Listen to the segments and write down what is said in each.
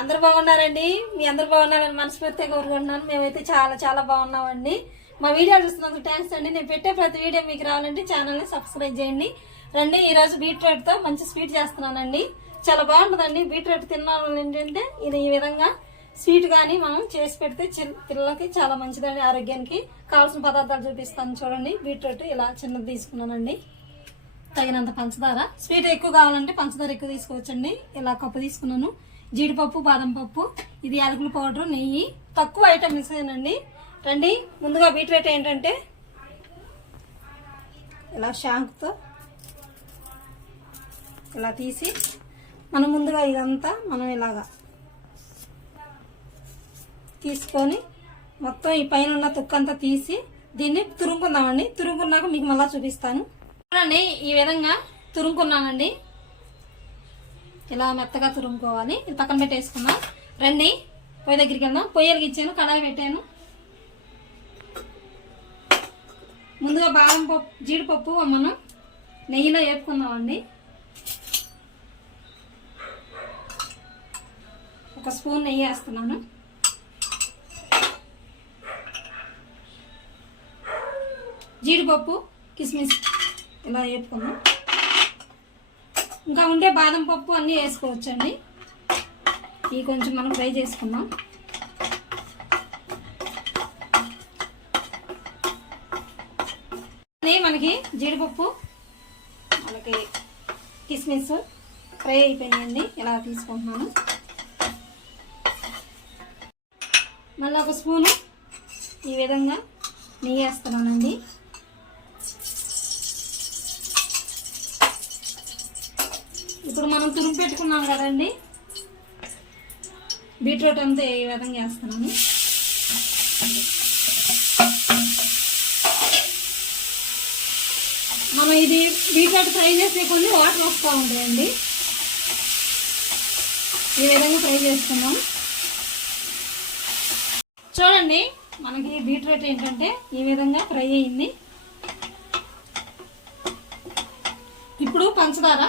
అందరు బాగున్నారండి? మీ అందరు బాగున్నారని మనస్ఫూర్తిగా కోరుకుంటున్నాను. మేమైతే చాలా చాలా బాగున్నామండి. మా వీడియో చూస్తున్నందుకు థ్యాంక్స్ అండి. నేను పెట్టే ప్రతి వీడియో మీకు రావాలంటే ఛానల్ని సబ్స్క్రైబ్ చేయండి. రండి ఈరోజు బీట్రూట్తో మంచి స్వీట్ చేస్తున్నానండి. చాలా బాగుంటుందండి. బీట్రూట్ తిన్న ఏంటంటే ఇది ఈ విధంగా స్వీట్ కానీ మనం చేసి పెడితే పిల్లలకి చాలా మంచిదండి ఆరోగ్యానికి. కావాల్సిన పదార్థాలు చూపిస్తాను చూడండి. బీట్రూట్ ఇలా చిన్నది తీసుకున్నానండి. తగినంత పంచదార. స్వీట్ ఎక్కువ కావాలంటే పంచదార ఎక్కువ తీసుకోవచ్చండి. ఇలా కప్పు తీసుకున్నాను. జీడిపప్పు బాదం పప్పు ఇది యాలకుల పౌడర్ నెయ్యి. తక్కువ ఐటమ్స్ ఏనండి. రండి ముందుగా బీట్రూట్ ఏంటంటే ఇలా షాంక్తో ఇలా తీసి మనం ముందుగా ఇదంతా మనం ఇలాగా తీసుకొని మొత్తం ఈ పైన ఉన్న తుక్కంతా తీసి దీన్ని తురుముకుందామండి. తురుముకున్నాక మీకు మళ్ళీ చూపిస్తాను. ఈ విధంగా తురుముకున్నానండి. ఇలా మెత్తగా తురుముకోవాలి. ఇది పక్కన పెట్టేసుకుందాం. రండి. పొయ్యి దగ్గరికి వెళ్దాం. పొయ్యలకి ఇచ్చాను కడాయి పెట్టాను. ముందుగా బాదం పప్పు జీడిపప్పు మనం నెయ్యిలో వేపుకుందామండి. ఒక స్పూన్ నెయ్యి వేస్తున్నాను. జీడిపప్పు కిస్మిస్ ఇలా వేపుకుందాం. ఇంకా ఉంటే బాదం పప్పు అన్నీ వేసుకోవచ్చండి. ఇవి కొంచెం మనం ఫ్రై చేసుకుందాం. మనకి జీడిపప్పు మనకి కిస్మిస్ ఫ్రై అయిపోయిందండి. ఇలా తీసుకుంటున్నాను. మళ్ళీ ఒక స్పూను ఈ విధంగా నెయ్యి వేస్తున్నానండి. ఇప్పుడు మనం తురుము పెట్టుకున్నాం కదండి. బీట్రూట్ అంతా ఈ విధంగా వేస్తున్నాము మనం ఇది బీట్రూట్ ఫ్రై చేసే కొన్ని వాటర్ వస్తూ ఉంటాయండి. ఈ విధంగా ఫ్రై చేస్తున్నాం. చూడండి మనకి బీట్రూట్ ఏంటంటే ఈ విధంగా ఫ్రై అయింది. ఇప్పుడు పంచదార.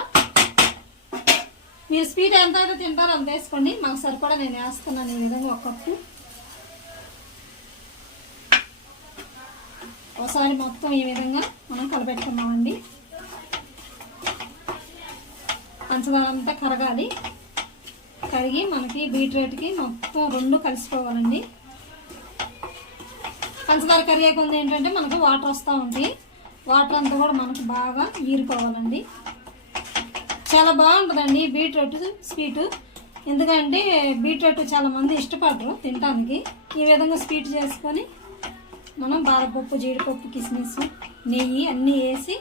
మీరు స్వీట్ ఎంత అయితే తింటారో అంత వేసుకోండి. మాకు సరిపడా నేను వేస్తున్నాను ఈ విధంగా ఒక కప్పు. ఒకసారి మొత్తం ఈ విధంగా మనం కలపెట్టుకున్నామండి. పంచదార అంతా కరగాలి. కరిగి మనకి బీట్రూట్కి మొత్తం రెండు కలిసిపోవాలండి. పంచదార కరిగే ఉంది ఏంటంటే మనకు వాటర్ వస్తూ ఉంటాయి. వాటర్ అంతా కూడా మనకు బాగా ఈరుకోవాలండి. చాలా బాగుంటుందండి. Beetroot sweet. ఎందుకంటే బీట్రూట్ చాలా మంది ఇష్టపడరు తినడానికి ఈ విధంగా స్వీట్ చేసుకొని మనం బారపప్పు జీడిపప్పు కిస్మిస్ నెయ్యి అన్నీ వేసి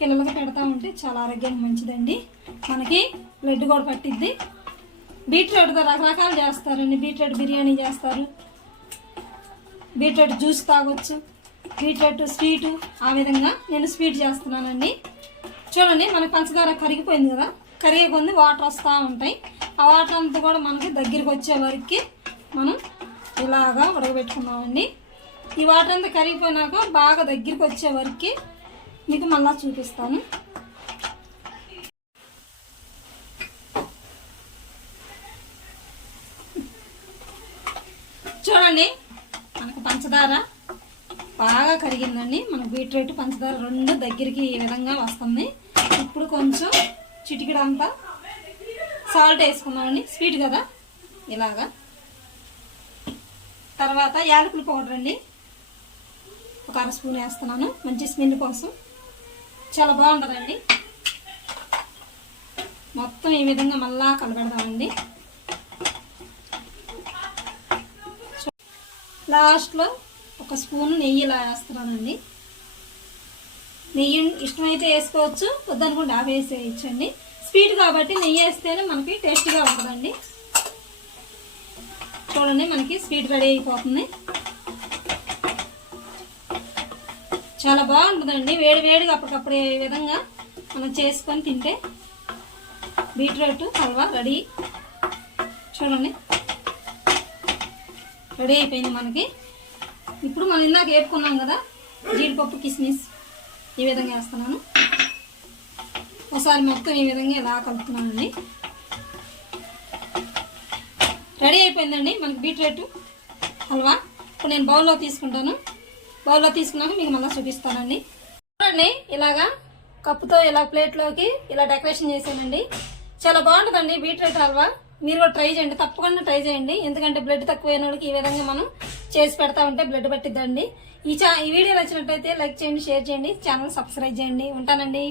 పిల్లలకి పెడతా ఉంటే చాలా ఆరోగ్యానికి మంచిదండి. మనకి బ్లడ్ కూడా పట్టిద్ది. బీట్రూట్తో రకరకాలు చేస్తారండి. బీట్రూట్ బిర్యానీ చేస్తారు. బీట్రూట్ జ్యూస్ తాగొచ్చు. బీట్రూట్ స్వీటు ఆ విధంగా నేను స్వీట్ చేస్తున్నానండి. చూడండి మన పంచదార కరిగిపోయింది కదా? కరిగే కొంది వాటర్ వస్తూ ఉంటాయి. ఆ వాటర్ అంతా కూడా మనకి దగ్గరికి వచ్చే వరకు మనం ఇలాగా ఉడకబెట్టుకున్నామండి. ఈ వాటర్ అంతా కరిగిపోయినాక బాగా దగ్గరికి వచ్చే వరకు మీకు మళ్ళా చూపిస్తాను. చూడండి మనకు పంచదార బాగా కరిగిందండి. మన బీట్రూట్ పంచదార రెండు దగ్గరికి ఈ విధంగా వస్తుంది. ఇప్పుడు కొంచెం చిటికిడంతా సాల్ట్ వేసుకుందామండి. స్వీట్ కదా? ఇలాగా. తర్వాత యాలకుల పౌడర్ అండి. ఒక అర స్పూన్ వేస్తున్నాను. మంచి స్మెల్ కోసం. చాలా బాగుంటుందండి. మొత్తం ఈ విధంగా మళ్ళా కలపెడదామండి లాస్ట్లో ఒక స్పూన్ నెయ్యి ఇలా వేస్తున్నానండి. నెయ్యి ఇష్టమైతే వేసుకోవచ్చు వద్దనుకుంటే ఆఫ్ వేసేయచ్చండి. స్వీట్ కాబట్టి నెయ్యి వేస్తేనే మనకి టేస్టీగా ఉంటుందండి. చూడండి మనకి స్వీట్ రెడీ అయిపోతుంది. చాలా బాగుంటుందండి. వేడి వేడిగా అప్పటికప్పుడు ఈ విధంగా మనం చేసుకొని తింటే బీట్రూట్ హల్వా రెడీ. చూడండి. రెడీ అయిపోయింది మనకి. ఇప్పుడు మనం ఇందాక వేపుకున్నాం కదా జీడిపప్పు కిస్మిస్. ఈ విధంగా వేస్తున్నాను. ఒకసారి మొత్తం ఈ విధంగా ఇలా కలుపుతున్నానండి. రెడీ అయిపోయిందండి మనకి బీట్రూట్ హల్వా. ఇప్పుడు నేను బౌల్లో తీసుకుంటాను. బౌల్లో తీసుకున్నాక మీకు మళ్ళీ చూపిస్తానండి. చూడండి ఇలాగా కప్పుతో ఇలా ప్లేట్లోకి ఇలా డెకరేషన్ చేశానండి. చాలా బాగుంటుందండి బీట్రూట్ హల్వా. మీరు కూడా ట్రై చేయండి. తప్పకుండా ట్రై చేయండి. ఎందుకంటే బ్లడ్ తక్కువైన వాళ్ళకి ఈ విధంగా మనం చేసి పెడతా ఉంటే బ్లడ్ పట్టిద్దండి. ఈ చా ఈ వీడియో నచ్చినట్టయితే లైక్ చేయండి షేర్ చేయండి ఛానల్ సబ్స్క్రైబ్ చేయండి. ఉంటానండి.